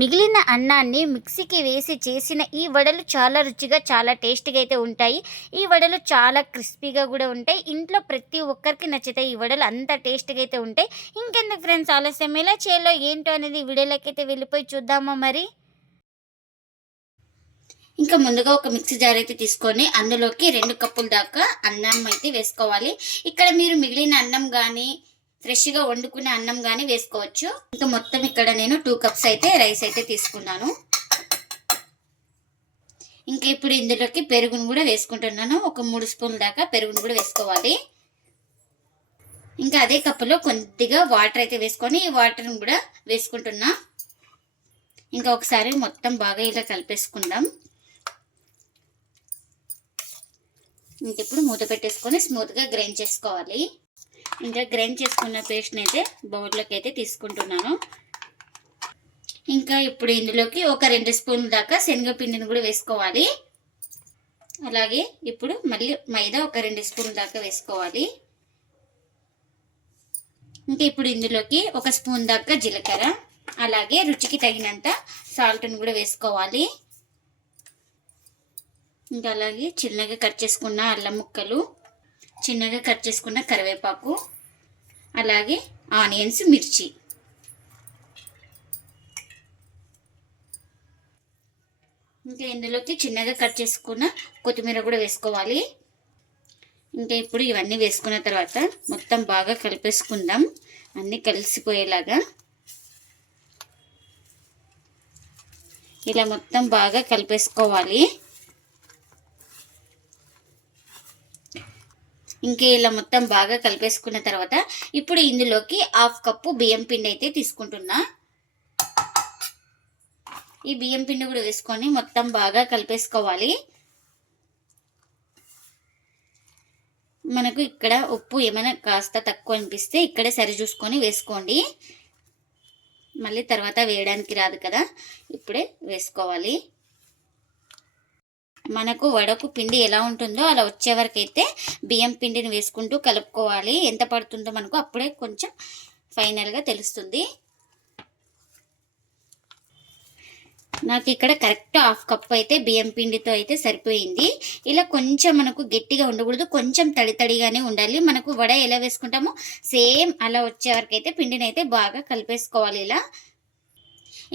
మిగిలిన అన్నాన్ని మిక్సీకి వేసి చేసిన ఈ వడలు చాలా రుచిగా, చాలా టేస్టీగా అయితే ఉంటాయి. ఈ వడలు చాలా క్రిస్పీగా కూడా ఉంటాయి. ఇంట్లో ప్రతి ఒక్కరికి నచ్చుతాయి ఈ వడలు. అంత టేస్టీగా అయితే ఉంటాయి. ఇంకెందుకు ఫ్రెండ్స్ ఆలస్యం, ఎలా చేయాలో ఏంటో అనేది వీడియోలోకైతే వెళ్ళిపోయి చూద్దామా మరి. ఇంకా ముందుగా ఒక మిక్సీ జార్ అయితే తీసుకొని అందులోకి 2 కప్పుల దాకా అన్నం అయితే వేసుకోవాలి. ఇక్కడ మీరు మిగిలిన అన్నం కానీ ఫ్రెష్గా వండుకున్న అన్నం కానీ వేసుకోవచ్చు. ఇంకా మొత్తం ఇక్కడ నేను 2 కప్స్ అయితే రైస్ అయితే తీసుకున్నాను. ఇంకా ఇప్పుడు ఇందులోకి పెరుగును కూడా వేసుకుంటున్నాను. ఒక 3 స్పూన్ల దాకా పెరుగును కూడా వేసుకోవాలి. ఇంకా అదే కప్పులో కొద్దిగా వాటర్ అయితే వేసుకొని ఈ వాటర్ని కూడా వేసుకుంటున్నా. ఇంకా ఒకసారి మొత్తం బాగా ఇలా కలిపేసుకుందాం. ఇంక ఇప్పుడు మూత పెట్టేసుకొని స్మూత్గా గ్రైండ్ చేసుకోవాలి. ఇంకా గ్రైండ్ చేసుకున్న పేస్ట్ని అయితే బౌల్లోకి అయితే తీసుకుంటున్నాను. ఇంకా ఇప్పుడు ఇందులోకి ఒక 2 స్పూన్ల దాకా శనగపిండిని కూడా వేసుకోవాలి. అలాగే ఇప్పుడు మళ్ళీ మైదా ఒక 2 స్పూన్ల దాకా వేసుకోవాలి. ఇంకా ఇప్పుడు ఇందులోకి 1 స్పూన్ దాకా జీలకర్ర, అలాగే రుచికి తగినంత సాల్ట్ని కూడా వేసుకోవాలి. ఇంకా అలాగే చిన్నగా కట్ చేసుకున్న అల్లం ముక్కలు, చిన్నగా కట్ చేసుకున్న కరివేపాకు, అలాగే ఆనియన్స్, మిర్చి. ఇంకా ఇందులోకి చిన్నగా కట్ చేసుకున్న కొత్తిమీర కూడా వేసుకోవాలి. ఇంకా ఇప్పుడు ఇవన్నీ వేసుకున్న తర్వాత మొత్తం బాగా కలిపేసుకుందాం, అన్నీ కలిసిపోయేలాగా. ఇలా మొత్తం బాగా కలిపేసుకోవాలి. ఇంకా ఇలా మొత్తం బాగా కలిపేసుకున్న తర్వాత ఇప్పుడు ఇందులోకి 1/2 కప్పు బియ్యం పిండి అయితే తీసుకుంటున్నా. ఈ బియ్యం పిండి కూడా వేసుకొని మొత్తం బాగా కలిపేసుకోవాలి. మనకు ఇక్కడ ఉప్పు ఏమైనా కాస్త తక్కువ అనిపిస్తే ఇక్కడే సరి చూసుకొని వేసుకోండి. మళ్ళీ తర్వాత వేయడానికి రాదు కదా, ఇప్పుడే వేసుకోవాలి. మనకు వడకు పిండి ఎలా ఉంటుందో అలా వచ్చే వరకు అయితే బియ్యం పిండిని వేసుకుంటూ కలుపుకోవాలి. ఎంత పడుతుందో మనకు అప్పుడే కొంచెం ఫైనల్గా తెలుస్తుంది. నాకు ఇక్కడ కరెక్ట్ 1/2 కప్ అయితే బియ్యం పిండితో అయితే సరిపోయింది. ఇలా కొంచెం మనకు గట్టిగా ఉండకూడదు, కొంచెం తడి తడిగానే ఉండాలి. మనకు వడ ఎలా వేసుకుంటామో సేమ్ అలా వచ్చే వరకు అయితే పిండిని అయితే బాగా కలిపేసుకోవాలి. ఇలా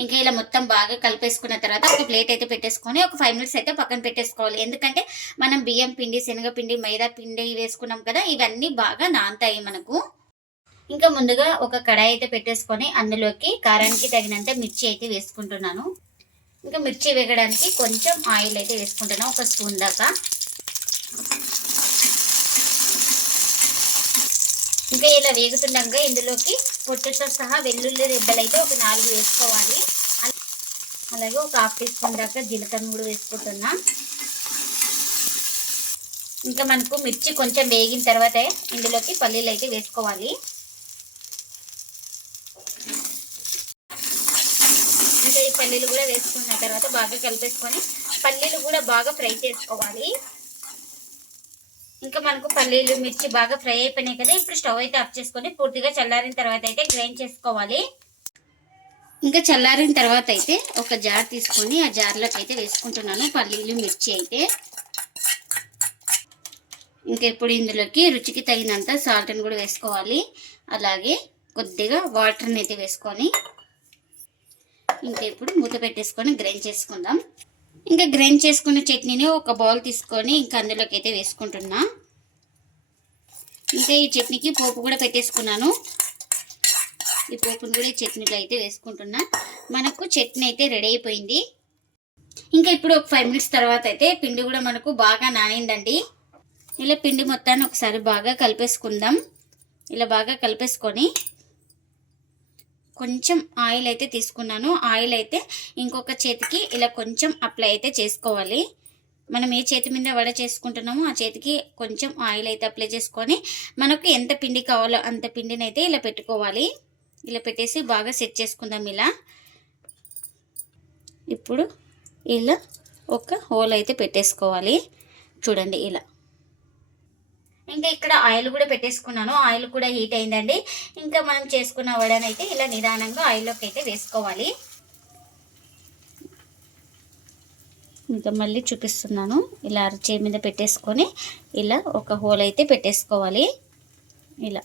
ఇంకా ఇలా మొత్తం బాగా కలిపేసుకున్న తర్వాత ఒక ప్లేట్ అయితే పెట్టేసుకొని ఒక 5 మినిట్స్ అయితే పక్కన పెట్టేసుకోవాలి. ఎందుకంటే మనం బియ్యం పిండి, శనగపిండి, మైదా పిండి వేసుకున్నాం కదా, ఇవన్నీ బాగా నానతాయి మనకు. ఇంకా ముందుగా ఒక కడాయి అయితే పెట్టేసుకొని అందులోకి కారానికి తగినంత మిర్చి అయితే వేసుకుంటున్నాను. ఇంకా మిర్చి వేగడానికి కొంచెం ఆయిల్ అయితే వేసుకుంటున్నాను, 1 స్పూన్ దాకా. ఇంకా ఇలా వేగుతుండగా ఇందులోకి పొట్టుతో సహా వెల్లుల్లి రెబ్బలు అయితే ఒక 4 వేసుకోవాలి. అలాగే ఒక 1/2 టీ స్పూన్ దాకా జీలకర్ర కూడా వేసుకుంటున్నా. ఇంకా మనకు మిర్చి కొంచెం వేగిన తర్వాత ఇందులోకి పల్లీలు అయితే వేసుకోవాలి. ఇంకా ఈ పల్లీలు కూడా వేసుకున్న తర్వాత బాగా కలిపేసుకొని పల్లీలు కూడా బాగా ఫ్రై చేసుకోవాలి. ఇంకా మనకు పల్లీలు, మిర్చి బాగా ఫ్రై అయిపోయినాయి కదా, ఇప్పుడు స్టవ్ అయితే ఆఫ్ చేసుకొని పూర్తిగా చల్లారిన తర్వాత అయితే గ్రైండ్ చేసుకోవాలి. ఇంకా చల్లారిన తర్వాత అయితే ఒక జార్ తీసుకొని ఆ జార్లోకి అయితే వేసుకుంటున్నాను పల్లీలు, మిర్చి అయితే. ఇంకా ఇప్పుడు ఇందులోకి రుచికి తగినంత సాల్ట్ని కూడా వేసుకోవాలి. అలాగే కొద్దిగా వాటర్ని అయితే వేసుకొని ఇంకా ఇప్పుడు మూత పెట్టేసుకొని గ్రైండ్ చేసుకుందాం. ఇంకా గ్రైండ్ చేసుకున్న చట్నీని ఒక బౌల్ తీసుకొని ఇంకా అందులోకి అయితే వేసుకుంటున్నా. ఇంకా ఈ చట్నీకి పోపు కూడా పెట్టేసుకున్నాను. ఈ పోపును కూడా ఈ చట్నీలో అయితే వేసుకుంటున్నా. మనకు చట్నీ అయితే రెడీ అయిపోయింది. ఇంకా ఇప్పుడు ఒక 5 మినిట్స్ తర్వాత అయితే పిండి కూడా మనకు బాగా నానిందండి. ఇలా పిండి మొత్తాన్ని ఒకసారి బాగా కలిపేసుకుందాం. ఇలా బాగా కలిపేసుకొని కొంచెం ఆయిల్ అయితే తీసుకున్నాను. ఆయిల్ అయితే ఇంకొక చేతికి ఇలా కొంచెం అప్లై అయితే చేసుకోవాలి. మనం ఏ చేతి మీద వడ చేసుకుంటున్నామో ఆ చేతికి కొంచెం ఆయిల్ అయితే అప్లై చేసుకొని మనకు ఎంత పిండి కావాలో అంత పిండిని అయితే ఇలా పెట్టుకోవాలి. ఇలా పెట్టేసి బాగా సెట్ చేసుకుందాం. ఇలా ఇప్పుడు ఇలా ఒక హోల్ అయితే పెట్టేసుకోవాలి. చూడండి ఇలా. ఇంకా ఇక్కడ ఆయిల్ కూడా పెట్టేసుకున్నాను. ఆయిల్ కూడా హీట్ అయిందండి. ఇంకా మనం చేసుకున్న వడనైతే ఇలా నిదానంగా ఆయిల్లోకి అయితే వేసుకోవాలి. ఇంకా మళ్ళీ చూపిస్తున్నాను. ఇలా అరచేయి మీద పెట్టేసుకొని ఇలా ఒక హోల్ అయితే పెట్టేసుకోవాలి. ఇలా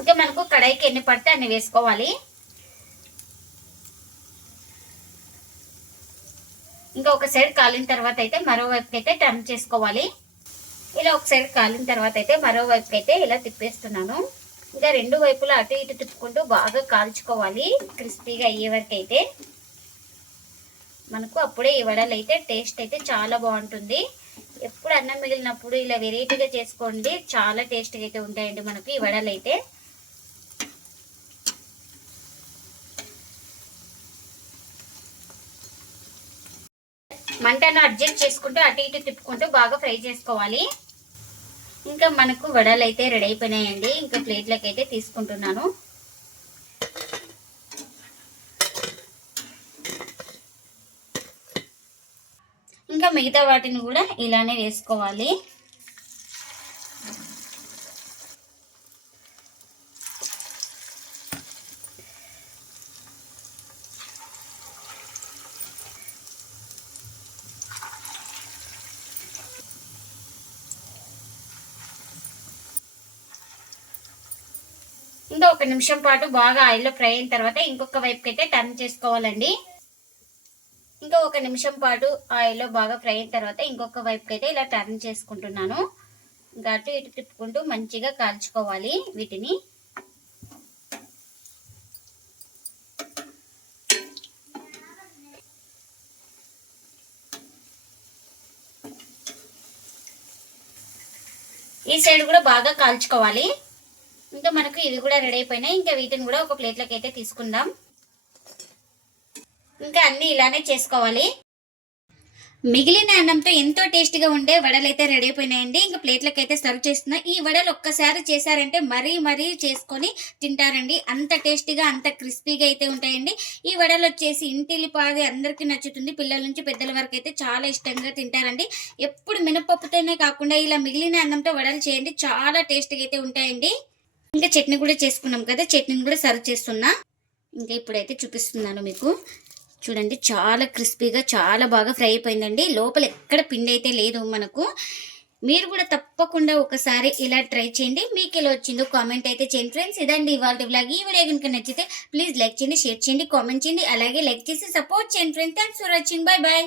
ఇంకా మనకు కడాయికి ఎన్ని పడితే అన్ని వేసుకోవాలి. ఇంకా ఒక సైడ్ కాలిన తర్వాత అయితే మరోవైపుకి అయితే టర్న్ చేసుకోవాలి. ఇలా ఒక సైడ్ కాలిన తర్వాత అయితే మరోవైపుకి అయితే ఇలా తిప్పేస్తున్నాను. ఇంకా రెండు వైపులా అటు ఇటు తిప్పుకుంటూ బాగా కాల్చుకోవాలి క్రిస్పీగా అయ్యే వరకు అయితే. మనకు అప్పుడే ఈ వడలు అయితే టేస్ట్ అయితే చాలా బాగుంటుంది. ఎప్పుడు అన్నం మిగిలినప్పుడు ఇలా వెరైటీగా చేసుకోండి, చాలా టేస్ట్గా అయితే ఉంటాయండి మనకు ఈ వడలు అయితే. మంటను అడ్జస్ట్ చేసుకుంటూ అటు ఇటు తిప్పుకుంటూ బాగా ఫ్రై చేసుకోవాలి. ఇంకా మనకు వడలు అయితే రెడీ అయిపోయినాయండి. ఇంకా ప్లేట్లోకి అయితే తీసుకుంటున్నాను. ఇంకా మిగతా వాటిని కూడా ఇలానే వేసుకోవాలి. ఇంకా ఒక నిమిషం పాటు బాగా ఆయిల్లో ఫ్రై అయిన తర్వాత ఇంకొక వైపుకి అయితే టర్న్ చేసుకోవాలండి. ఇంకా ఒక నిమిషం పాటు ఆయిల్లో బాగా ఫ్రై అయిన తర్వాత ఇంకొక వైపుకి అయితే ఇలా టర్న్ చేసుకుంటున్నాను. ఇంకా అటు ఇటు తిప్పుకుంటూ మంచిగా కాల్చుకోవాలి వీటిని. ఈ సైడ్ కూడా బాగా కాల్చుకోవాలి. ఇంకా మనకు ఇవి కూడా రెడీ అయిపోయినాయి. ఇంకా వీటిని కూడా ఒక ప్లేట్లోకి అయితే తీసుకుందాం. ఇంకా అన్నీ ఇలానే చేసుకోవాలి. మిగిలిన అన్నంతో ఎంతో టేస్టీగా ఉండే వడలు అయితే రెడీ అయిపోయినాయండి. ఇంకా ప్లేట్లకు అయితే సర్వ్ చేస్తున్నా. ఈ వడలు ఒక్కసారి చేశారంటే మరీ చేసుకొని తింటారండి. అంత టేస్టీగా అంత క్రిస్పీగా అయితే ఉంటాయండి. ఈ వడలు వచ్చేసి ఇంటిల్లిపాది అందరికీ నచ్చుతుంది. పిల్లల నుంచి పెద్దల వరకు అయితే చాలా ఇష్టంగా తింటారండి. ఎప్పుడు మినపప్పుతోనే కాకుండా ఇలా మిగిలిన అన్నంతో వడలు చేయండి, చాలా టేస్టీగా అయితే ఉంటాయండి. ఇంకా చట్నీ కూడా చేసుకున్నాం కదా, చట్నీని కూడా సర్వ్ చేస్తున్నా. ఇంకా ఇప్పుడైతే చూపిస్తున్నాను మీకు. చూడండి, చాలా క్రిస్పీగా చాలా బాగా ఫ్రై అయిపోయిందండి. లోపల ఎక్కడ పిండి అయితే లేదు మనకు. మీరు కూడా తప్పకుండా ఒకసారి ఇలా ట్రై చేయండి. మీకు ఎలా వచ్చిందో కామెంట్ అయితే చేయండి ఫ్రెండ్స్. ఇదండి ఇవాళ వ్లాగ్. ఈ వీడియో కనుక నచ్చితే ప్లీజ్ లైక్ చేయండి, షేర్ చేయండి, కామెంట్ చేయండి, అలాగే లైక్ చేసి సపోర్ట్ చేయండి friends. Thanks for watching. Bye bye.